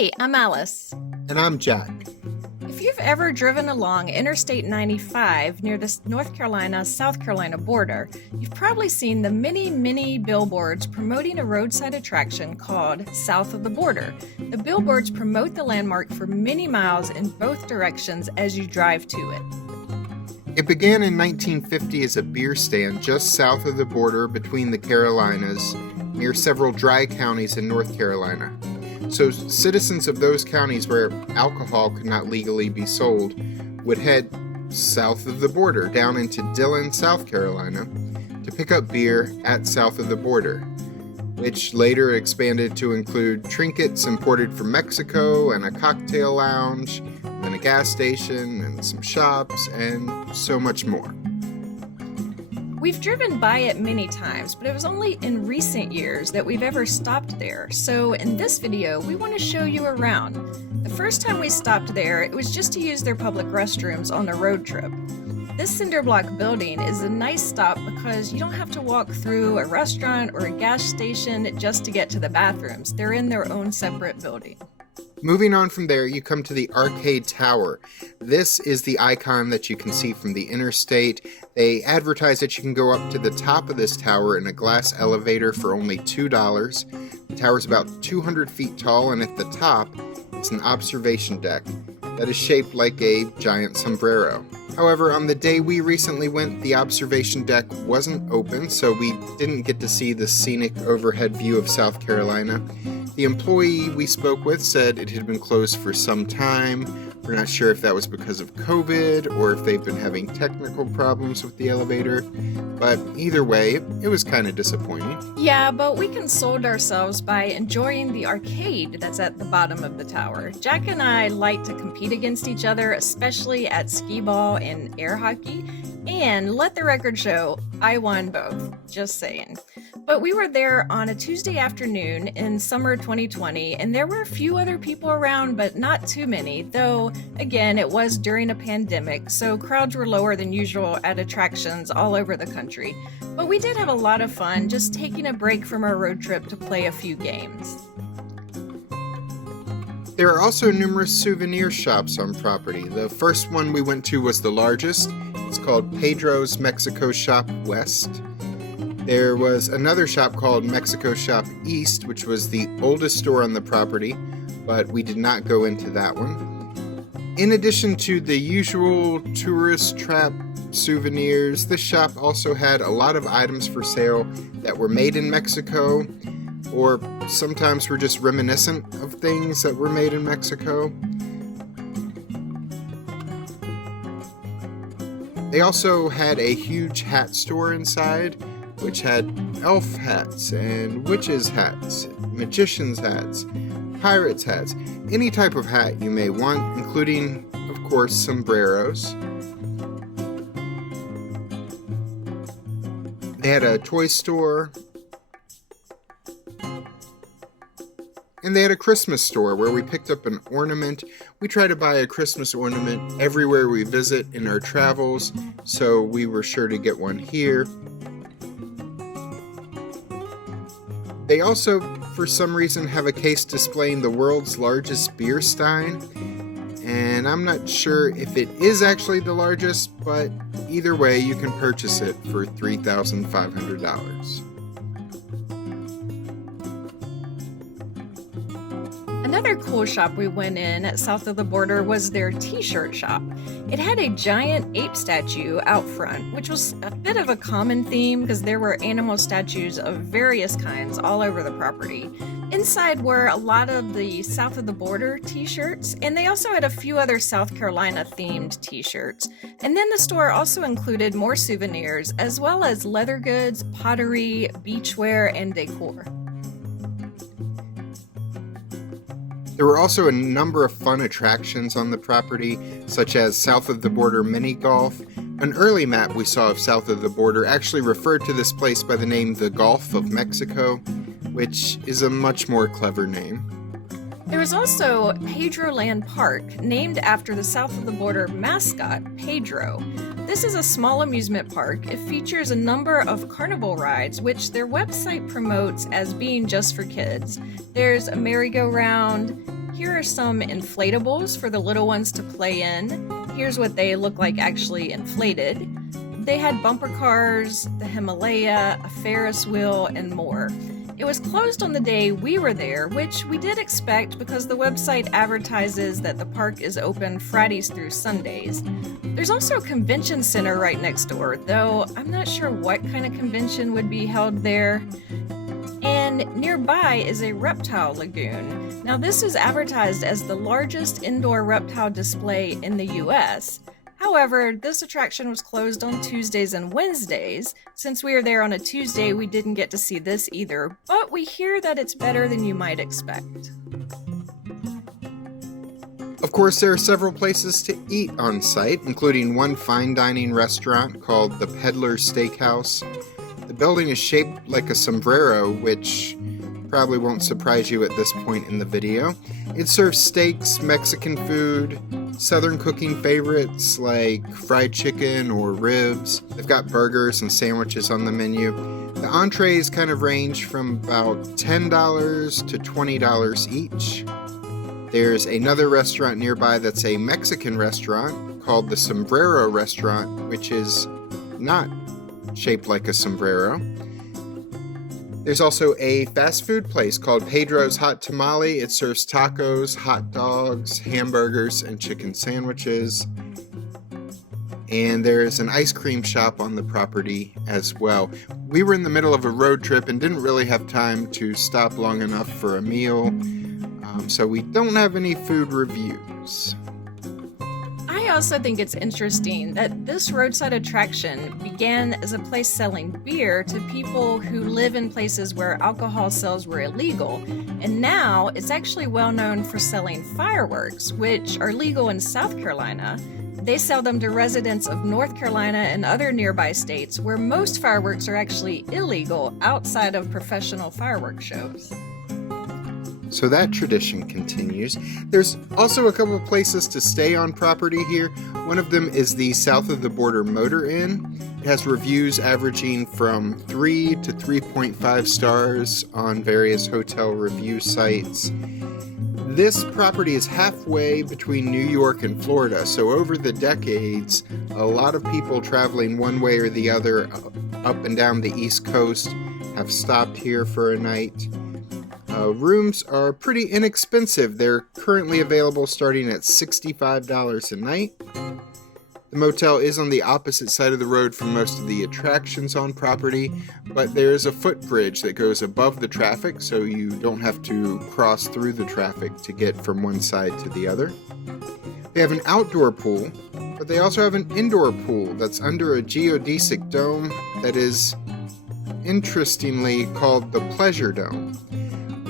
Hey, I'm Alice. And I'm Jack. If you've ever driven along Interstate 95 near the North Carolina-South Carolina border, you've probably seen the many billboards promoting a roadside attraction called South of the Border. The billboards promote the landmark for many miles in both directions as you drive to it. It began in 1950 as a beer stand just south of the border between the Carolinas, near several dry counties in North Carolina. So citizens of those counties where alcohol could not legally be sold would head south of the border down into Dillon, South Carolina, to pick up beer at south of the border, which later expanded to include trinkets imported from Mexico and a cocktail lounge, and a gas station and some shops and so much more. We've driven by it many times, but it was only in recent years that we've ever stopped there. So in this video, we want to show you around. The first time we stopped there, it was just to use their public restrooms on a road trip. This cinder block building is a nice stop because you don't have to walk through a restaurant or a gas station just to get to the bathrooms. They're in their own separate building. Moving on from there, you come to the Arcade Tower. This is the icon that you can see from the interstate. They advertise that you can go up to the top of this tower in a glass elevator for only $2. The tower is about 200 feet tall, and at the top, it's an observation deck that is shaped like a giant sombrero. However, on the day we recently went, the observation deck wasn't open, so we didn't get to see the scenic overhead view of South Carolina. The employee we spoke with said it had been closed for some time. We're not sure if that was because of COVID or if they've been having technical problems with the elevator, but either way, it was kind of disappointing. Yeah, but we consoled ourselves by enjoying the arcade that's at the bottom of the tower. Jack and I like to compete against each other, especially at skee ball and air hockey, and let the record show, I won both, just saying. But we were there on a Tuesday afternoon in summer 2020, and there were a few other people around, but not too many, though, again, it was during a pandemic, so crowds were lower than usual at attractions all over the country. But we did have a lot of fun just taking a break from our road trip to play a few games. There are also numerous souvenir shops on property. The first one we went to was the largest. It's called Pedro's Mexico Shop West. There was another shop called Mexico Shop East, which was the oldest store on the property, but we did not go into that one. In addition to the usual tourist trap souvenirs, this shop also had a lot of items for sale that were made in Mexico, or sometimes were just reminiscent of things that were made in Mexico. They also had a huge hat store inside, which had elf hats and witches hats, magicians hats, pirates hats, any type of hat you may want, including, of course, sombreros. They had a toy store, and they had a Christmas store where we picked up an ornament. We try to buy a Christmas ornament everywhere we visit in our travels, so we were sure to get one here. They also, for some reason, have a case displaying the world's largest beer stein, and I'm not sure if it is actually the largest, but either way, you can purchase it for $3,500. Another cool shop we went in at south of the border was their t-shirt shop. It had a giant ape statue out front, which was a bit of a common theme because there were animal statues of various kinds all over the property. Inside were a lot of the south of the border t-shirts, and they also had a few other South Carolina themed t-shirts. And then the store also included more souvenirs, as well as leather goods, pottery, beachwear, and decor. There were also a number of fun attractions on the property, such as South of the Border Mini Golf. An early map we saw of South of the Border actually referred to this place by the name the Gulf of Mexico, which is a much more clever name. There was also Pedro Land Park, named after the South of the Border mascot, Pedro. This is a small amusement park. It features a number of carnival rides, which their website promotes as being just for kids. There's a merry-go-round. Here were some inflatables for the little ones to play in. Here's what they look like actually inflated. They had bumper cars, the Himalaya, a Ferris wheel, and more. It was closed on the day we were there, which we did expect because the website advertises that the park is open Fridays through Sundays. There's also a convention center right next door, though I'm not sure what kind of convention would be held there. And nearby is a Reptile Lagoon. Now, this is advertised as the largest indoor reptile display in the US. However, this attraction was closed on Tuesdays and Wednesdays. Since we were there on a Tuesday, we didn't get to see this either, but we hear that it's better than you might expect. Of course, there are several places to eat on site, including one fine dining restaurant called the Peddler's Steakhouse. The building is shaped like a sombrero, which probably won't surprise you at this point in the video. It serves steaks, Mexican food, Southern cooking favorites like fried chicken or ribs. They've got burgers and sandwiches on the menu. The entrees kind of range from about $10 to $20 each. There's another restaurant nearby that's a Mexican restaurant called the Sombrero Restaurant, which is not shaped like a sombrero. There's also a fast food place called Pedro's Hot Tamale. It serves tacos, hot dogs, hamburgers, and chicken sandwiches. And there's an ice cream shop on the property as well. We were in the middle of a road trip and didn't really have time to stop long enough for a meal, so we don't have any food reviews. I also think it's interesting that this roadside attraction began as a place selling beer to people who live in places where alcohol sales were illegal, and now it's actually well known for selling fireworks, which are legal in South Carolina. They sell them to residents of North Carolina and other nearby states where most fireworks are actually illegal outside of professional fireworks shows. So that tradition continues. There's also a couple of places to stay on property here. One of them is the South of the Border Motor Inn. It has reviews averaging from 3 to 3.5 stars on various hotel review sites. This property is halfway between New York and Florida, so over the decades, a lot of people traveling one way or the other up and down the East Coast have stopped here for a night. Rooms are pretty inexpensive. They're currently available starting at $65 a night. The motel is on the opposite side of the road from most of the attractions on property, but there is a footbridge that goes above the traffic, so you don't have to cross through the traffic to get from one side to the other. They have an outdoor pool, but they also have an indoor pool that's under a geodesic dome that is interestingly called the Pleasure Dome.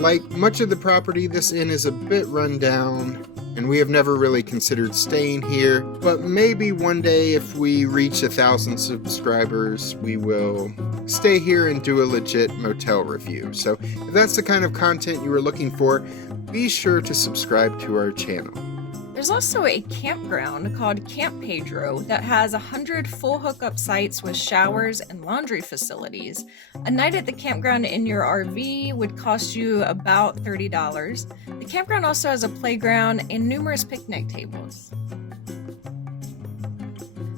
Like much of the property, this inn is a bit run down, and we have never really considered staying here, but maybe one day if we reach 1,000 subscribers, we will stay here and do a legit motel review. So if that's the kind of content you were looking for, be sure to subscribe to our channel. There's also a campground called Camp Pedro that has 100 full hookup sites with showers and laundry facilities. A night at the campground in your RV would cost you about $30. The campground also has a playground and numerous picnic tables.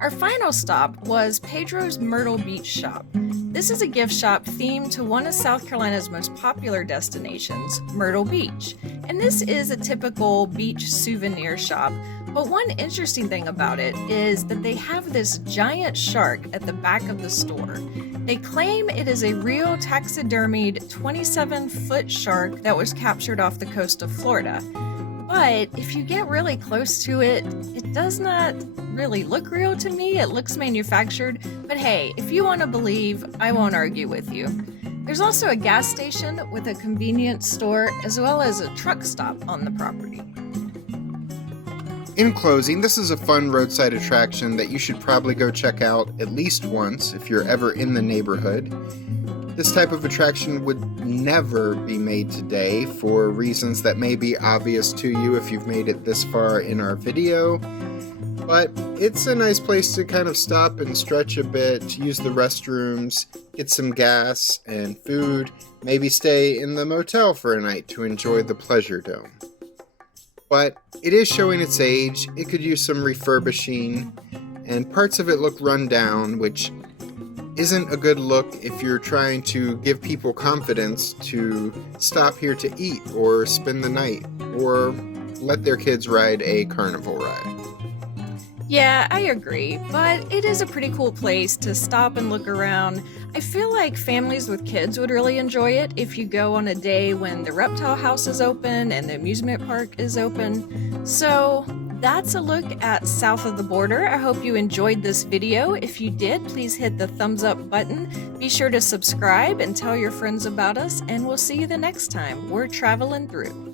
Our final stop was Pedro's Myrtle Beach Shop. This is a gift shop themed to one of South Carolina's most popular destinations, Myrtle Beach. And this is a typical beach souvenir shop, but one interesting thing about it is that they have this giant shark at the back of the store. They claim it is a real taxidermied 27-foot shark that was captured off the coast of Florida. But if you get really close to it, it does not really look real to me. It looks manufactured. But hey, if you want to believe, I won't argue with you. There's also a gas station with a convenience store as well as a truck stop on the property. In closing, this is a fun roadside attraction that you should probably go check out at least once if you're ever in the neighborhood. This type of attraction would never be made today for reasons that may be obvious to you if you've made it this far in our video. But it's a nice place to kind of stop and stretch a bit, use the restrooms, get some gas and food, maybe stay in the motel for a night to enjoy the Pleasure Dome. but it is showing its age. It could use some refurbishing, and parts of it look run down, which isn't a good look if you're trying to give people confidence to stop here to eat or spend the night or let their kids ride a carnival ride. Yeah, I agree, but it is a pretty cool place to stop and look around. I feel like families with kids would really enjoy it if you go on a day when the reptile house is open and the amusement park is open. So that's a look at south of the border. I hope you enjoyed this video. If you did, please hit the thumbs up button. Be sure to subscribe and tell your friends about us, and we'll see you the next time we're traveling through.